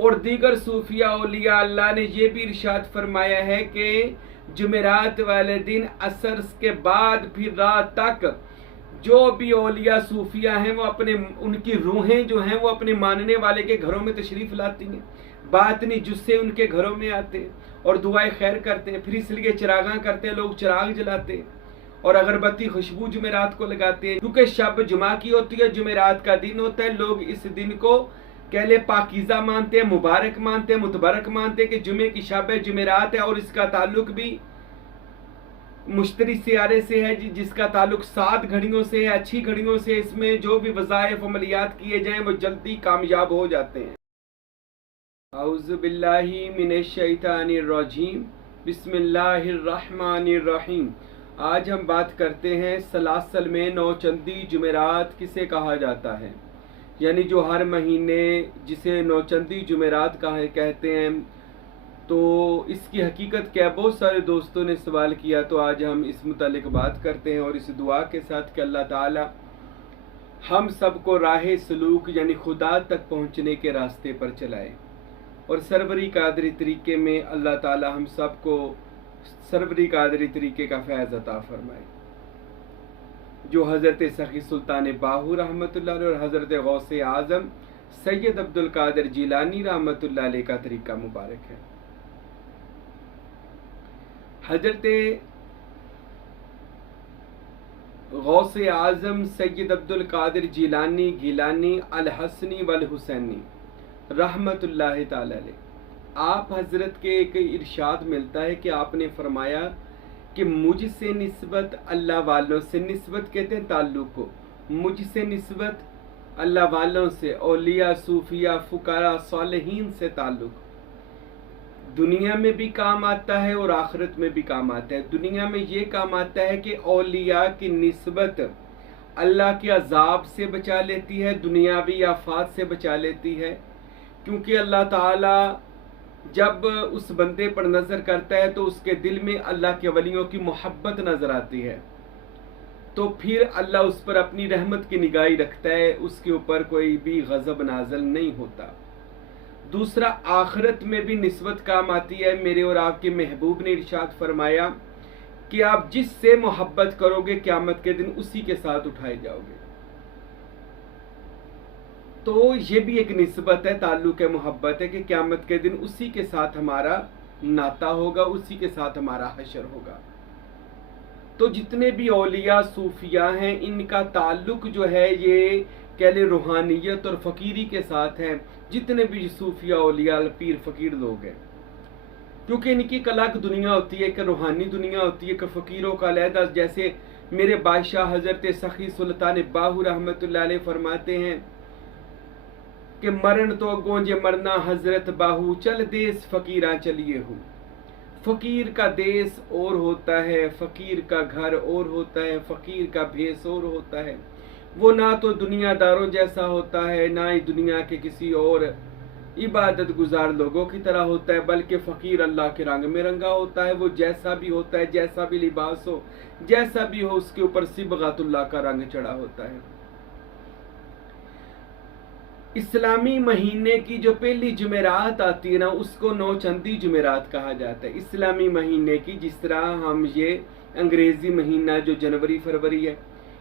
और दीगर सूफिया औलिया अल्लाह ने ये भी इरशाद फरमाया है कि जुमेरात वाले दिन असर के बाद फिर रात तक जो भी औलिया सूफिया हैं वो अपने उनकी रूहें जो हैं वो अपने मानने वाले के घरों में तशरीफ लाती हैं, बातनी जुस्से उनके घरों में आते हैं और दुआएं खैर करते हैं। फिर इसलिए चिरागा करते हैं, लोग चिराग जलाते हैं और अगरबत्ती खुशबू जुमेरात को लगाते हैं, क्योंकि शब जुमा की होती है, जुमेरात का दिन होता है। लोग इस दिन को कह ले पाकीज़ा मानते हैं, मुबारक मानते हैं, मुतबरक मानते हैं कि जुमे की शब है, जुमेरात है और इसका ताल्लुक भी मुश्तरी सियारे से है जिसका ताल्लुक 7 घड़ियों से है, अच्छी घड़ियों से। इसमें जो भी वज़ाइफ अमलियात किए जाएं वो जल्दी कामयाब हो जाते हैं। औज़ु बिल्लाहि मिनश शैतानिर रजीम, बिस्मिल्लाहिर रहमानिर रहीम। आज हम बात करते हैं सलासल में नौचंदी जुमेरात किसे कहा जाता है, यानी जो हर महीने जिसे नौचंदी जुमेरात कहते हैं। तो इसकी हकीकत क्या है, बहुत सारे दोस्तों ने सवाल किया, तो आज हम इस मुतालिक बात करते हैं और इस दुआ के साथ कि अल्लाह ताला हम सबको राह सलूक यानी खुदा तक पहुँचने के रास्ते पर चलाए और सरवरी कादरी तरीके में अल्लाह ताला हम सबको सरवरी कादरी तरीके का फैज़ अता फरमाए, जो हज़रत सखी सुल्तान बाहू रहमतुल्लाह अलैह और हज़रत गौसे आज़म सैयद अब्दुल कादिर जिलानी रहमतुल्लाह अलैह का तरीका मुबारक है। हज़रत गौसे आज़म सैयद अब्दुल कादिर जिलानी गिलानी अल हसनी वल हुसैनी रहमतुल्लाह ताला अलैह, आप हज़रत के एक इरशाद मिलता है कि आपने फरमाया कि मुझसे निस्बत अल्लाह वालों से, निस्बत कहते हैं ताल्लुक़ को, मुझसे निस्बत अल्लाह वालों से, औलिया सूफिया फुकारा सालिहीन से ताल्लुक़ दुनिया में भी काम आता है और आखिरत में भी काम आता है। दुनिया में ये काम आता है कि औलिया की निस्बत अल्लाह के अजाब से बचा लेती है, दुनियावी आफात से बचा लेती है, क्योंकि अल्लाह ताला जब उस बंदे पर नज़र करता है तो उसके दिल में अल्लाह के वलियों की मोहब्बत नज़र आती है, तो फिर अल्लाह उस पर अपनी रहमत की निगाही रखता है, उसके ऊपर कोई भी गज़ब नाज़िल नहीं होता। दूसरा, आखिरत में भी निस्बत काम आती है। मेरे और आपके महबूब ने इरशाद फरमाया कि आप जिससे मोहब्बत करोगे क़यामत के दिन उसी के साथ उठाए जाओगे। तो ये भी एक निस्बत है, ताल्लुक़ है, मोहब्बत है कि क़यामत के दिन उसी के साथ हमारा नाता होगा, उसी के साथ हमारा हशर होगा। तो जितने भी औलिया सूफिया हैं इनका ताल्लुक़ जो है ये कह ले रूहानियत और फ़कीरी के साथ है। जितने भी सूफिया औलिया पीर फ़कीर लोग हैं, क्योंकि इनकी एक अलग दुनिया होती है, एक रूहानी दुनिया होती है, कि फ़कीरों का अलहदा। जैसे मेरे बादशाह हज़रत सखी सुल्तान बाहू रहमतुल्लाह अलैह फरमाते हैं कि मरण तो गोंजे मरना हज़रत बाहू, चल देश फ़कीरा चलिए हो। फ़कीर का देश और होता है, फ़कीर का घर और होता है, फ़कीर का भेष और होता है। वो ना तो दुनियादारों जैसा होता है, ना ही दुनिया के किसी और इबादत गुजार लोगों की तरह होता है, बल्कि फ़कीर अल्लाह के रंग में रंगा होता है। वो जैसा भी होता है, जैसा भी लिबास हो, जैसा भी हो, उसके ऊपर सिबगतुल्लाह का रंग चढ़ा होता है। इस्लामी महीने की जो पहली जुमेरात आती है ना, उसको नौचंदी जुमेरात कहा जाता है। इस्लामी महीने की, जिस तरह हम ये अंग्रेज़ी महीना जो जनवरी फरवरी है,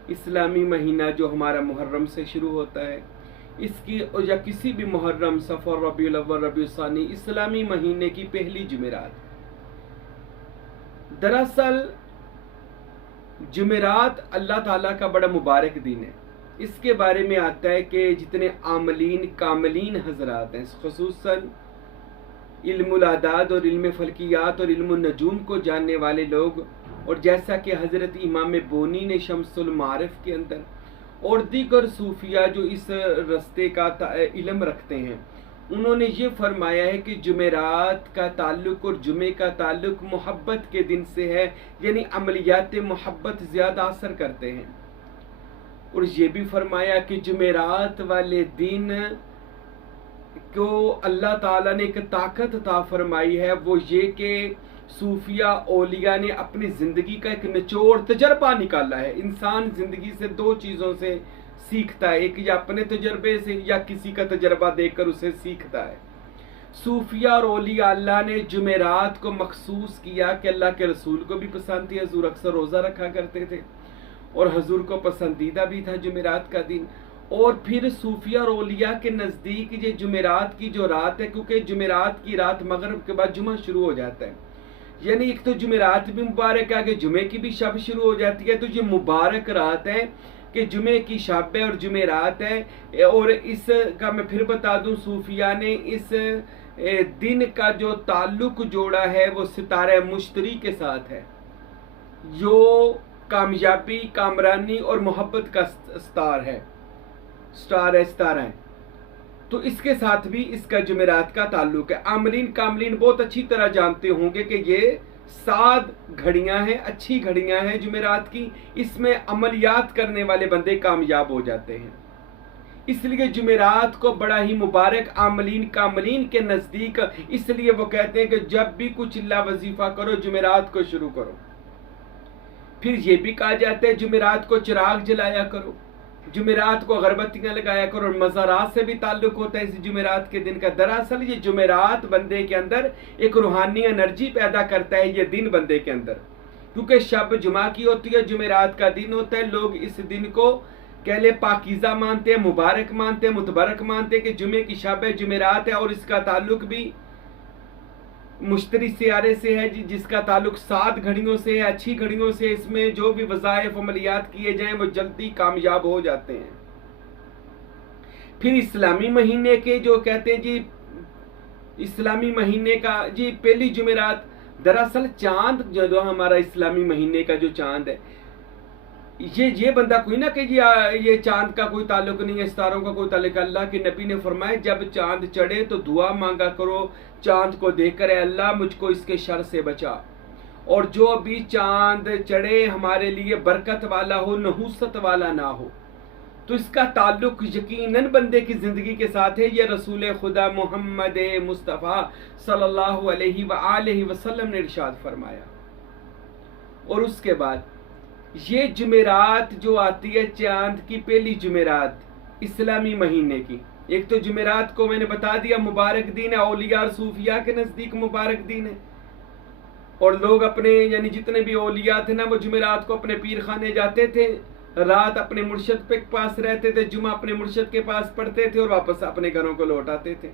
इस्लामी महीना जो हमारा मुहर्रम से शुरू होता है, इसकी या किसी भी मुहर्रम, सफ़र, रबीउल अव्वल, रबीउल सानी, इस्लामी महीने की पहली जुमेरात। दरअसल जुमेरात अल्लाह ताला का बड़ा मुबारक दिन है। इसके बारे में आता है कि जितने आमलीन कामलीन हजरात हैं, खुसूसन इल्मुल आदाद और इल्म फल्कियात और इल्मुन नजूम को जानने वाले लोग, और जैसा कि हज़रत इमाम बोनी ने शम्सुल मारिफ के अंदर और दीगर सूफिया जो इस रस्ते का इल्म रखते हैं, उन्होंने ये फरमाया है कि जुमेरात का ताल्लुक़ और जुमे का ताल्लुक़ मोहब्बत के दिन से है, यानी अमलियात मोहब्बत ज़्यादा असर करते हैं। और ये भी फरमाया कि जुमेरात वाले दिन को अल्लाह ताला ने एक ताकत अता फरमाई है, वो ये कि सूफिया औलिया ने अपनी ज़िंदगी का एक निचोड़ तजर्बा निकाला है। इंसान ज़िंदगी से 2 चीज़ों से सीखता है, एक या अपने तजर्बे से या किसी का तजर्बा देखकर उसे सीखता है। सूफिया और औलिया अल्लाह ने जुमेरात को मखसूस किया कि अल्लाह के रसूल को भी पसंद थी। हजूर अक्सर रोज़ा रखा करते थे और हजूर को पसंदीदा भी था जुमेरात का दिन। और फिर सूफिया और औलिया के नज़दीक ये जुमेरात की जो रात है, क्योंकि जुमेरात की रात मगरिब के बाद जुमा शुरू हो जाता है, यानी एक तो जुमेरात भी मुबारक है, आगे जुमे की भी शब शुरू हो जाती है। तो ये मुबारक रात है कि जुमे की शब है और जुमेरात है। और इसका मैं फिर बता दूं, सूफिया ने इस दिन का जो ताल्लुक जोड़ा है वो सितारे मुश्तरी के साथ है, जो कामयाबी, कामरानी और मोहब्बत का सितारा है। तो इसके साथ भी इसका जुमेरात का ताल्लुक है। आमलीन कामलीन बहुत अच्छी तरह जानते होंगे कि ये 7 घड़ियां हैं, अच्छी घड़ियां हैं जुमेरात की। इसमें अमलियात करने वाले बंदे कामयाब हो जाते हैं, इसलिए जुमेरात को बड़ा ही मुबारक आमलीन कामलीन के नज़दीक, इसलिए वो कहते हैं कि जब भी कुछ इल्ला वजीफा करो जुमेरात को शुरू करो। फिर ये भी कहा जाता है जुमेरात को चिराग जलाया करो, जुमेरात को अगरबत्तियां लगाया करो। और मज़ारात से भी ताल्लुक होता है इस जुमेरात के दिन का। दरअसल ये जुमेरात बंदे के अंदर एक रूहानी एनर्जी पैदा करता है, ये दिन बंदे के अंदर, क्योंकि शब जुमा की होती है, जुमेरात का दिन होता है। लोग इस दिन को कह ले पाकीज़ा मानते हैं, मुबारक मानते हैं, मुतबरक मानते हैं कि जुमे की शब है, जुमेरात है। और इसका ताल्लुक भी मुश्तरी सियारे से है, जिसका ताल्लुक 7 घड़ियों से है, अच्छी घड़ियों से। इसमें जो भी वज़ाइफ अमलियात किए जाएं वो जल्दी कामयाब हो जाते हैं। फिर इस्लामी महीने के जो कहते हैं जी, इस्लामी महीने का जी पहली जुमेरात, दरअसल चांद जो हमारा इस्लामी महीने का जो चांद है, ये बंदा कोई ना कि ये चांद का कोई ताल्लुक नहीं है, सितारों का कोई ताल्लुक। अल्लाह के नबी ने फरमाया जब चांद चढ़े तो दुआ मांगा करो चांद को देखकर, अल्लाह मुझको इसके शर से बचा। और जो भी चांद चढ़े हमारे लिए बरकत वाला हो, नहुसत वाला ना हो। तो इसका ताल्लुक यकीनन बंदे की जिंदगी के साथ है। ये रसूल खुदा मोहम्मद मुस्तफ़ा सल्लल्लाहु अलैहि वसल्लम ने इरशाद फरमाया। और उसके बाद ये जुमेरात जो आती है, चांद की पहली जुमेरात इस्लामी महीने की, एक तो जुमेरात को मैंने बता दिया मुबारक दिन है, औलिया और सूफिया के नज़दीक मुबारक दिन है। और लोग अपने यानी जितने भी औलिया थे ना, वो जुमेरात को अपने पीर खाने जाते थे, रात अपने मुर्शद के पास रहते थे, जुमा अपने मुर्शद के पास पढ़ते थे और वापस अपने घरों को लौट आते थे।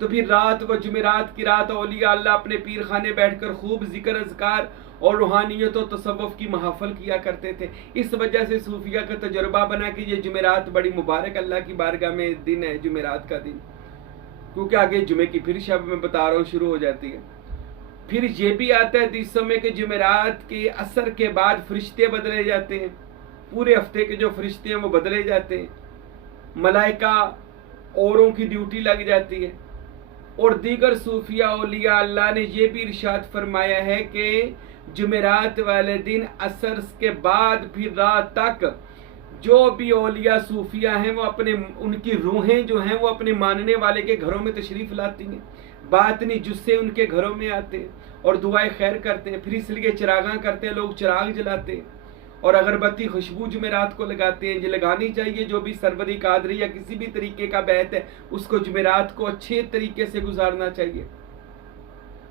तो फिर रात वो जुमेरात की रात औलिया अल्लाह अपने पीर खाने बैठकर खूब जिक्र अज़कार और रूहानियत और तसव्वुफ की महफिल किया करते थे। इस वजह से सूफिया का तजुर्बा बना कि ये जुमेरात बड़ी मुबारक अल्लाह की बारगाह में दिन है, जुमेरात का दिन, क्योंकि आगे जुमे की फिर शब में बता रहा हूँ शुरू हो जाती है। फिर ये भी आता है हदीसों में कि जुमेरात के असर के बाद फरिश्ते बदले जाते हैं, पूरे हफ्ते के जो फरिश्ते हैं वो बदले जाते हैं, मलाइका औरों की ड्यूटी लग जाती है। और दीगर सूफिया औलिया अल्लाह ने ये भी इरशाद फरमाया है कि जुमेरात वाले दिन असर के बाद फिर रात तक जो भी औलिया सूफिया हैं वो अपने, उनकी रूहें जो हैं वो अपने मानने वाले के घरों में तशरीफ़ लाती हैं, बातनी जुस्से उनके घरों में आते हैं और दुआएं खैर करते हैं। फिर इसलिए चिरागा करते हैं, लोग चिराग जलाते हैं और अगरबत्ती खुशबू जुमेरात को लगाते हैं। ये लगानी चाहिए। जो भी सरवरी कादरी या किसी भी तरीके का बैत है उसको जुमेरात को अच्छे तरीके से गुजारना चाहिए।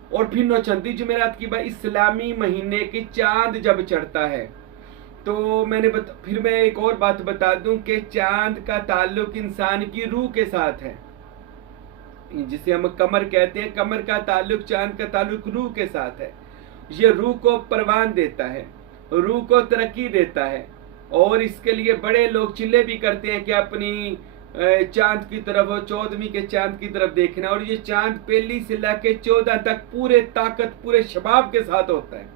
और फिर नौचंदी जुमेरात की बात, इस्लामी महीने की चांद जब चढ़ता है तो फिर मैं एक और बात बता दूं कि चांद का ताल्लुक इंसान की रूह के साथ है, जिसे हम कमर कहते हैं। कमर का ताल्लुक, चांद का ताल्लुक रूह के साथ है। ये रूह को परवान देता है, रूह को तरक्की देता है। और इसके लिए बड़े लोग चिल्ले भी करते हैं कि अपनी चांद की तरफ, 14वीं के चांद की तरफ देखना। और ये चांद पहली से लेकर 14 तक पूरे ताकत, पूरे शबाब के साथ होता है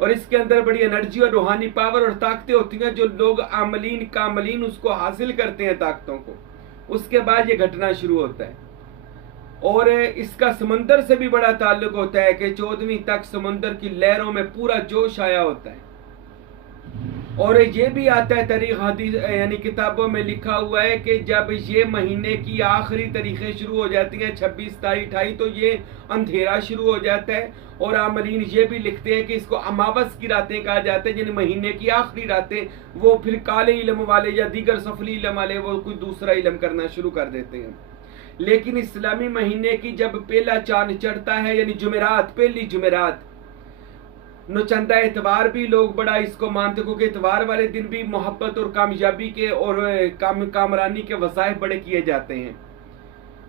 और इसके अंदर बड़ी एनर्जी और रूहानी पावर और ताकतें होती हैं। जो लोग आमलीन कामलीन उसको हासिल करते हैं ताकतों को, उसके बाद ये घटना शुरू होता है। और इसका समंदर से भी बड़ा ताल्लुक होता है कि 14वीं तक समंदर की लहरों में पूरा जोश आया होता है। और ये भी आता है तारीख हदीस यानी किताबों में लिखा हुआ है कि जब ये महीने की आखिरी तारीखें शुरू हो जाती हैं, 26 तारीख 28, तो ये अंधेरा शुरू हो जाता है। और आमरीन ये भी लिखते हैं कि इसको अमावस की रातें कहा जाता है, जिन महीने की आखिरी रातें वो फिर काले इल्म वाले या दीगर सफली इल्म वाले वो कोई दूसरा इल्म करना शुरू कर देते हैं। लेकिन इस्लामी महीने की जब पहला चांद चढ़ता है यानी जुमेरात, पहली जुमेरात, नौचंदा इतवार भी लोग बड़ा इसको मानते क्योंकि इतवार वाले दिन भी मोहब्बत और कामयाबी के और कामरानी के वज़ाइफ बड़े किए जाते हैं।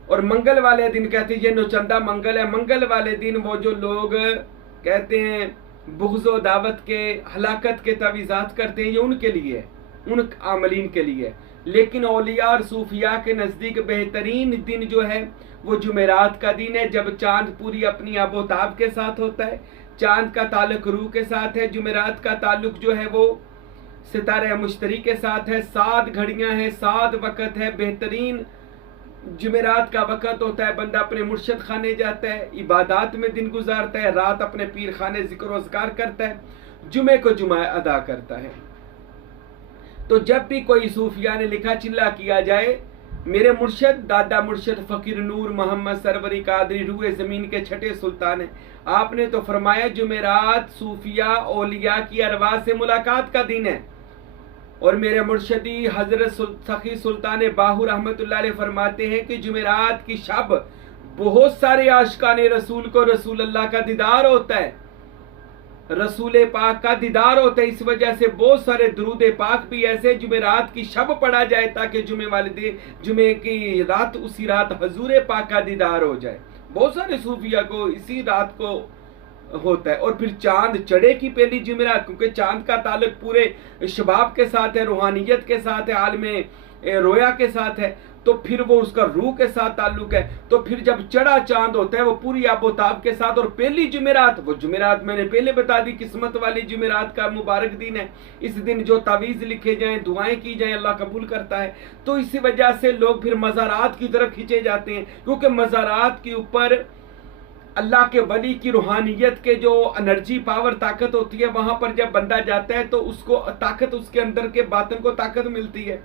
और मंगल वाले दिन कहते हैं ये नौचंदा मंगल है, मंगल वाले दिन वो जो लोग कहते हैं बुग़्ज़ दावत के हलाकत के तवीज़ात करते हैं, ये उनके लिए, उन आमलीन के लिए। लेकिन औलिया और सूफिया के नज़दीक बेहतरीन दिन जो है वो जुमेरात का दिन है, जब चांद पूरी अपनी आबोताब के साथ होता है। चांद का ताल्लुक रूह के साथ है, जुमेरात का ताल्लुक जो है वो सितारे मुश्तरी के साथ है। 7 घड़ियां हैं, 7 वक़्त है। बेहतरीन जुमेरात का वक़्त होता है, बंदा अपने मुर्शद खाने जाता है, इबादत में दिन गुजारता है, रात अपने पीर खाने ज़िक्र व अज़कार करता है, जुमे को जुमा अदा करता है। तो जब भी कोई सूफिया ने लिखा चिल्ला किया जाए मेरे मुर्शद दादा मुर्शद फ़कीर नूर मोहम्मद सरवरी कादरी रूए ज़मीन के छठे सुल्तान है, आपने तो फरमाया जुमेरात सूफिया औलिया की अरवाह से मुलाकात का दिन है। और मेरे मुर्शदी हजरत सखी सुल्तान बाहू रहमतुल्लाह अलैह फरमाते हैं कि जुमेरात की शब बहुत सारे आशिकाने रसूल को रसूल अल्लाह का दीदार होता है, रसूल पाक का दीदार होता है। इस वजह से बहुत सारे दुरूद पाक भी ऐसे जुमेरात की शब पढ़ा जाए ताकि जुमे वाले दिन, जुमे की रात, उसी रात हजूर पाक का दीदार हो जाए। बहुत सारे सूफिया को इसी रात को होता है। और फिर चांद चढ़े की पहली जुमेरात, क्योंकि चांद का ताल्लुक पूरे शबाब के साथ है, रूहानियत के साथ है, आलमे रोया के साथ है, तो फिर वो उसका रूह के साथ ताल्लुक है। तो फिर जब चढ़ा चांद होता है वो पूरी आबोताब के साथ। और पहली जुमेरात, वो जुमेरात मैंने पहले बता दी, किस्मत वाली जुमेरात का मुबारक दिन है। इस दिन जो तावीज़ लिखे जाएं, दुआएं की जाएं, अल्लाह कबूल करता है। तो इसी वजह से लोग फिर मज़ारात की तरफ खींचे जाते हैं, क्योंकि मज़ारात के ऊपर अल्लाह के वली की रूहानियत के जो एनर्जी पावर ताकत होती है, वहां पर जब बंदा जाता है तो उसको ताकत, उसके अंदर के बातन को ताकत मिलती है।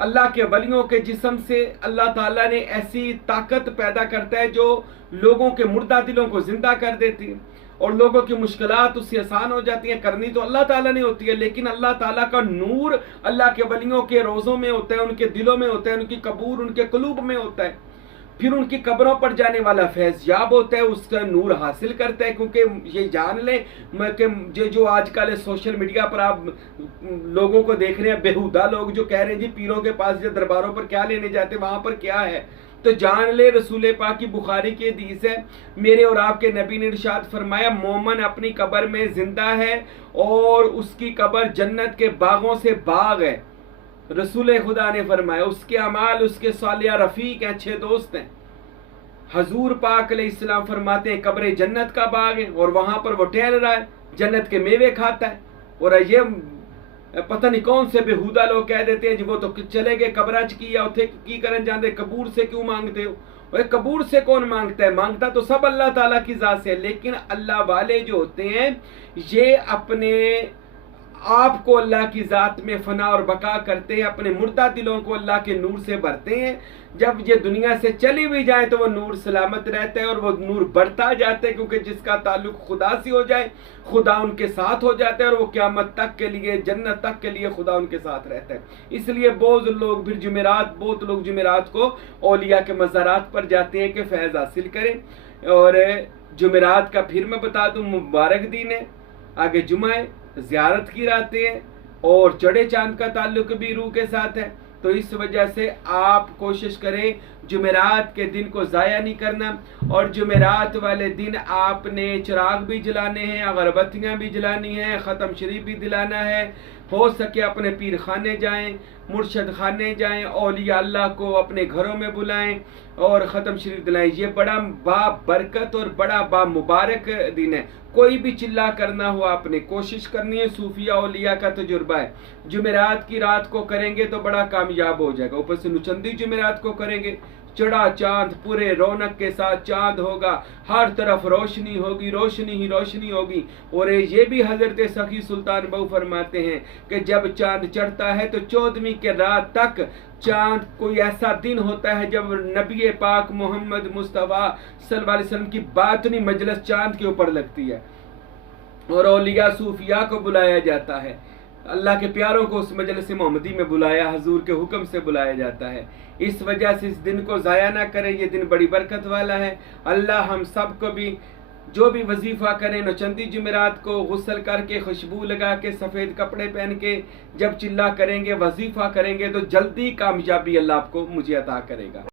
अल्लाह के वलियों के जिस्म से अल्लाह ताला ने ऐसी ताकत पैदा करता है जो लोगों के मुर्दा दिलों को जिंदा कर देती है और लोगों की मुश्किलात उससे आसान हो जाती हैं। करनी तो अल्लाह ताला ने होती है, लेकिन अल्लाह ताला का नूर अल्लाह के वलियों के रोज़ों में होता है, उनके दिलों में होता है, उनकी कबूर, उनके कुलूब में होता है। फिर उनकी कब्रों पर जाने वाला फैज़याब होता है, उसका नूर हासिल करता है। क्योंकि ये जान लें कि जो आजकल सोशल मीडिया पर आप लोगों को देख रहे हैं, बेहुदा लोग जो कह रहे हैं जी पीरों के पास या दरबारों पर क्या लेने जाते, वहां पर क्या है, तो जान ले रसूल पाक की बुखारी की हदीस है, मेरे और आपके नबी ने इरशाद फरमाया मोमन अपनी कब्र में जिंदा है और उसकी कब्र जन्नत के बागों से बाग है। रसूल खुदा ने फरमाया उसके अमाल उसके सालिया रफीक हैं, अच्छे दोस्त हैं। हजूर पाक अलैहिस्सलाम फरमाते हैं कब्र जन्नत का बाग है और वहां पर वो टहल रहा है, जन्नत के मेवे खाता है। और ये पता नहीं कौन से बेहुदा लोग कह देते हैं जी वो तो चले गए कब्र च की उथे की करन जाते, कबूर से क्यों मांगते हो? और कबूर से कौन मांगता है? मांगता तो सब अल्लाह ताला की जात से है, लेकिन अल्लाह वाले जो होते हैं ये अपने आपको अल्लाह की जात में फना और बका करते हैं, अपने मुर्दा दिलों को अल्लाह के नूर से भरते हैं। जब ये दुनिया से चली भी जाए तो वो नूर सलामत रहता है और वो नूर बढ़ता जाता है, क्योंकि जिसका ताल्लुक खुदा से हो जाए खुदा उनके साथ हो जाता है और वो क़यामत तक के लिए, जन्नत तक के लिए खुदा उनके साथ रहता है। इसलिए बहुत लोग जुमेरात को औलिया के मज़ारात पर जाते हैं कि फैज़ हासिल करें। और जुमेरात का फिर मैं बता दूं मुबारक दिन है, आगे जुमा है, ज़ियारत की रातें हैं और चढ़े चांद का ताल्लुक भी रूह के साथ है। तो इस वजह से आप कोशिश करें जुमेरात के दिन को ज़ाया नहीं करना। और जुमेरात वाले दिन आपने चिराग भी जलाने हैं, अगरबत्तियाँ भी जलानी हैं, ख़त्म शरीफ भी दिलाना है। हो सके अपने पीर खाने जाएं, मुर्शद खाने जाएं, औलिया अल्लाह को अपने घरों में बुलाएं और ख़त्म शरीफ दिलाएं। ये बड़ा बरकत और बड़ा मुबारक दिन है। कोई भी चिल्ला करना हो आपने कोशिश करनी है, सूफिया औलिया का तजुर्बा है। जुमेरात की रात को करेंगे तो बड़ा कामयाब हो जाएगा। ऊपर से नुचंदी जुमेरात को करेंगे, चढ़ा चांद पूरे रौनक के साथ चांद होगा, हर तरफ रोशनी होगी, रोशनी ही रोशनी होगी। और ये भी हजरत सखी सुल्तान बहू फरमाते हैं कि जब चांद चढ़ता है तो 14वीं के रात तक चांद कोई ऐसा दिन होता है जब नबी पाक मोहम्मद मुस्तफ़ा सल्लल्लाहु अलैहि वसल्लम की बातनी मजलिस चांद के ऊपर लगती है और औलिया सूफिया को बुलाया जाता है। अल्लाह के प्यारों को उस मजलिस मोहम्मदी में बुलाया, हजूर के हुक्म से बुलाया जाता है। इस वजह से इस दिन को ज़ाया ना करें, ये दिन बड़ी बरकत वाला है। अल्लाह हम सब को भी जो भी वजीफ़ा करें नौचंदी जुमेरात को गुस्ल करके, खुशबू लगा के, सफ़ेद कपड़े पहन के जब चिल्ला करेंगे, वजीफ़ा करेंगे तो जल्दी कामयाबी अल्लाह आपको मुझे अता करेगा।